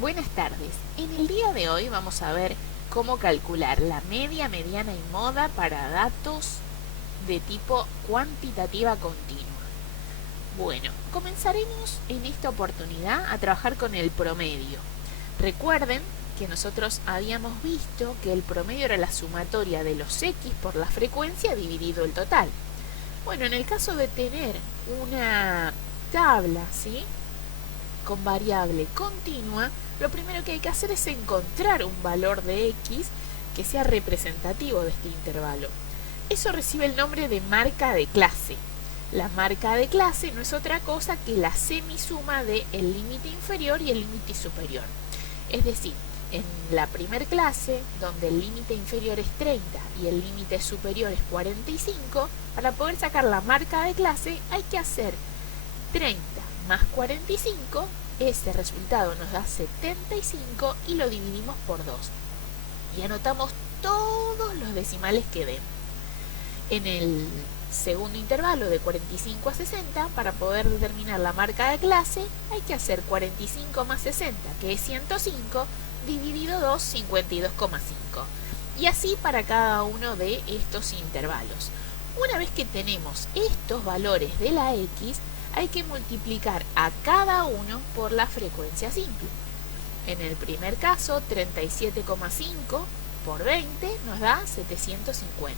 Buenas tardes. En el día de hoy vamos a ver cómo calcular la media, mediana y moda para datos de tipo cuantitativa continua. Bueno, comenzaremos en esta oportunidad a trabajar con el promedio. Recuerden que nosotros habíamos visto que el promedio era la sumatoria de los x por la frecuencia dividido el total. Bueno, en el caso de tener una tabla, ¿sí?, con variable continua, lo primero que hay que hacer es encontrar un valor de x que sea representativo de este intervalo. Eso recibe el nombre de marca de clase. La marca de clase no es otra cosa que la semisuma del límite inferior y el límite superior. Es decir, en la primer clase, donde el límite inferior es 30 y el límite superior es 45, para poder sacar la marca de clase hay que hacer 30 más 45, ese resultado nos da 75 y lo dividimos por 2. Y anotamos todos los decimales que den. En el segundo intervalo de 45 a 60, para poder determinar la marca de clase, hay que hacer 45 más 60, que es 105, dividido 2, 52,5. Y así para cada uno de estos intervalos. Una vez que tenemos estos valores de la x, hay que multiplicar a cada uno por la frecuencia simple. En el primer caso, 37,5 por 20 nos da 750.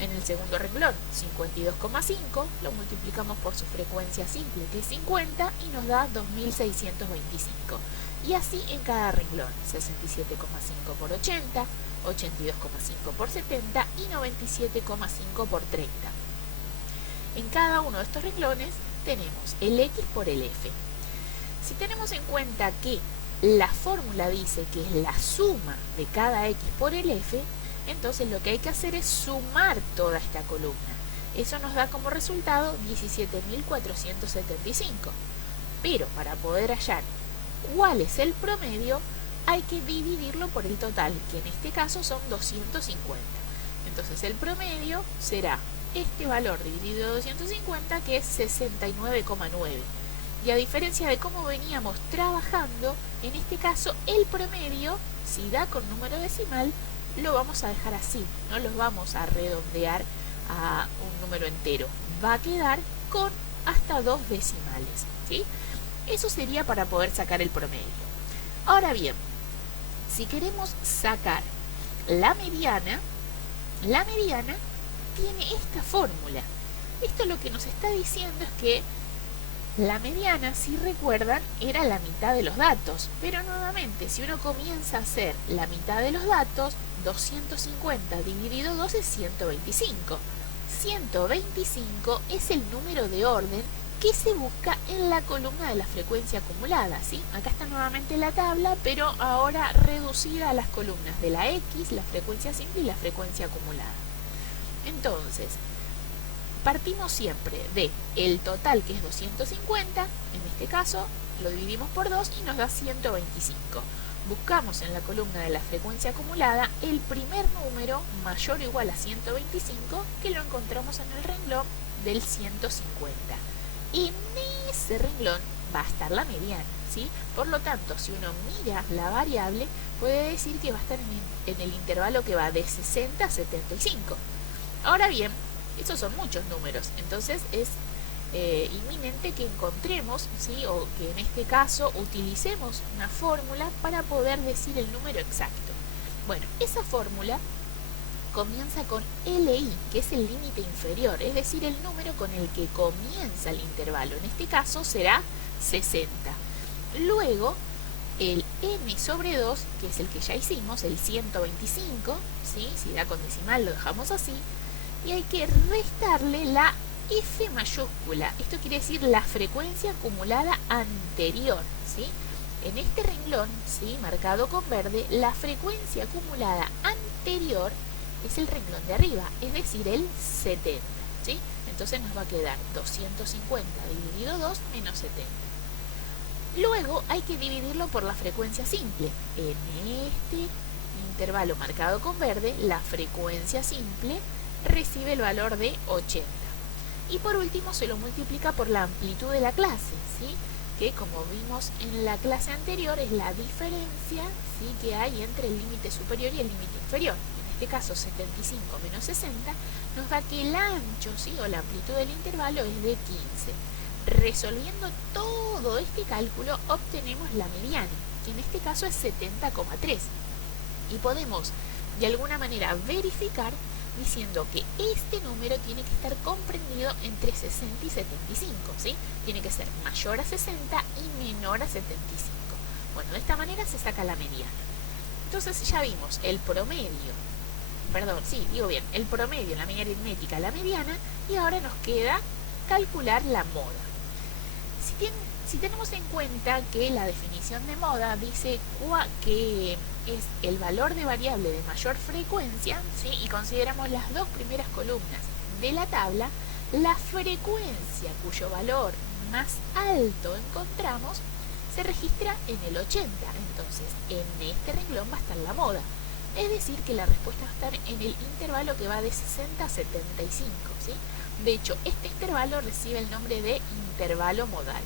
En el segundo renglón, 52,5 lo multiplicamos por su frecuencia simple, que es 50, y nos da 2625. Y así en cada renglón, 67,5 por 80, 82,5 por 70 y 97,5 por 30. En cada uno de estos renglones tenemos el x por el f. Si tenemos en cuenta que la fórmula dice que es la suma de cada x por el f, entonces lo que hay que hacer es sumar toda esta columna. Eso nos da como resultado 17.475. Pero para poder hallar cuál es el promedio, hay que dividirlo por el total, que en este caso son 250. Entonces el promedio será este valor dividido de 250, que es 69,9. Y a diferencia de cómo veníamos trabajando, en este caso el promedio, si da con número decimal, lo vamos a dejar así, no los vamos a redondear a un número entero. Va a quedar con hasta 2 decimales, ¿sí? Eso sería para poder sacar el promedio. Ahora bien, si queremos sacar la mediana tiene esta fórmula. Esto lo que nos está diciendo es que la mediana, si recuerdan, era la mitad de los datos, pero nuevamente, si uno comienza a hacer la mitad de los datos, 250 dividido 2 es 125. 125 es el número de orden que se busca en la columna de la frecuencia acumulada, ¿sí? Acá está nuevamente la tabla, pero ahora reducida a las columnas de la x, la frecuencia simple y la frecuencia acumulada. Entonces, partimos siempre de el total, que es 250, en este caso lo dividimos por 2 y nos da 125. Buscamos en la columna de la frecuencia acumulada el primer número mayor o igual a 125, que lo encontramos en el renglón del 150. En ese renglón va a estar la mediana, ¿sí? Por lo tanto, si uno mira la variable, puede decir que va a estar en el intervalo que va de 60 a 75. Ahora bien, esos son muchos números, entonces es inminente que encontremos, ¿sí?, o que en este caso utilicemos una fórmula para poder decir el número exacto. Bueno, esa fórmula comienza con LI, que es el límite inferior, es decir, el número con el que comienza el intervalo. En este caso será 60. Luego, el m sobre 2, que es el que ya hicimos, el 125, ¿sí?, si da con decimal lo dejamos así, y hay que restarle la f mayúscula. Esto quiere decir la frecuencia acumulada anterior, ¿sí? En este renglón, ¿sí?, marcado con verde, la frecuencia acumulada anterior es el renglón de arriba, es decir, el 70, ¿sí? Entonces nos va a quedar 250 dividido 2 menos 70. Luego hay que dividirlo por la frecuencia simple. En este intervalo marcado con verde, la frecuencia simple recibe el valor de 80. Y por último se lo multiplica por la amplitud de la clase, ¿sí?, que, como vimos en la clase anterior, es la diferencia, ¿sí?, que hay entre el límite superior y el límite inferior. En este caso, 75 menos 60 nos da que el ancho, ¿sí?, o la amplitud del intervalo es de 15. Resolviendo todo este cálculo obtenemos la mediana, que en este caso es 70,3. Y podemos de alguna manera verificar diciendo que este número tiene que estar comprendido entre 60 y 75, ¿sí? Tiene que ser mayor a 60 y menor a 75. Bueno, de esta manera se saca la mediana. Entonces ya vimos el promedio, el promedio, la media aritmética, la mediana, y ahora nos queda calcular la moda. Si tenemos en cuenta que la definición de moda dice que es el valor de variable de mayor frecuencia, ¿sí?, y consideramos las dos primeras columnas de la tabla, la frecuencia cuyo valor más alto encontramos se registra en el 80. Entonces, en este renglón va a estar la moda. Es decir, que la respuesta va a estar en el intervalo que va de 60 a 75, ¿sí? De hecho, este intervalo recibe el nombre de intervalo modal.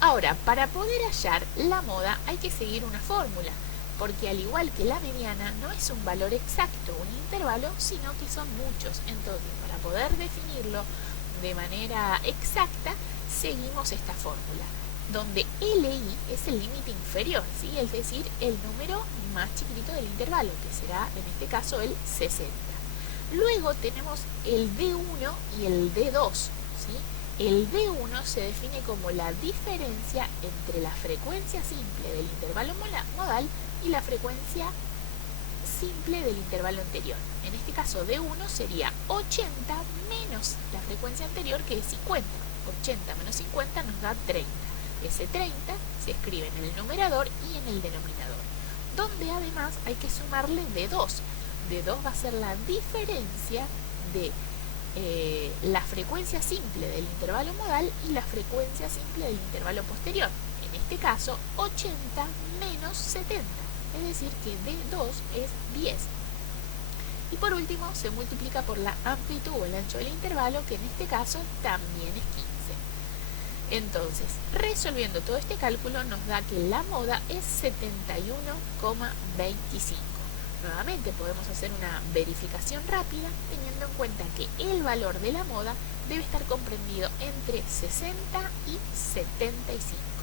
Ahora, para poder hallar la moda hay que seguir una fórmula, porque al igual que la mediana no es un valor exacto, un intervalo, sino que son muchos. Entonces, para poder definirlo de manera exacta, seguimos esta fórmula, donde LI es el límite inferior, ¿sí?, es decir, el número más chiquitito del intervalo, que será en este caso el 60. Luego tenemos el D1 y el D2, ¿sí? El D1 se define como la diferencia entre la frecuencia simple del intervalo modal y la frecuencia simple del intervalo anterior. En este caso, D1 sería 80 menos la frecuencia anterior, que es 50. 80 menos 50 nos da 30. Ese 30 se escribe en el numerador y en el denominador, donde además hay que sumarle D2. D2 va a ser la diferencia de la frecuencia simple del intervalo modal y la frecuencia simple del intervalo posterior. En este caso, 80 menos 70, es decir que D2 es 10. Y por último, se multiplica por la amplitud o el ancho del intervalo, que en este caso también es 15. Entonces, resolviendo todo este cálculo, nos da que la moda es 71,25. Nuevamente podemos hacer una verificación rápida teniendo en cuenta que el valor de la moda debe estar comprendido entre 60 y 75.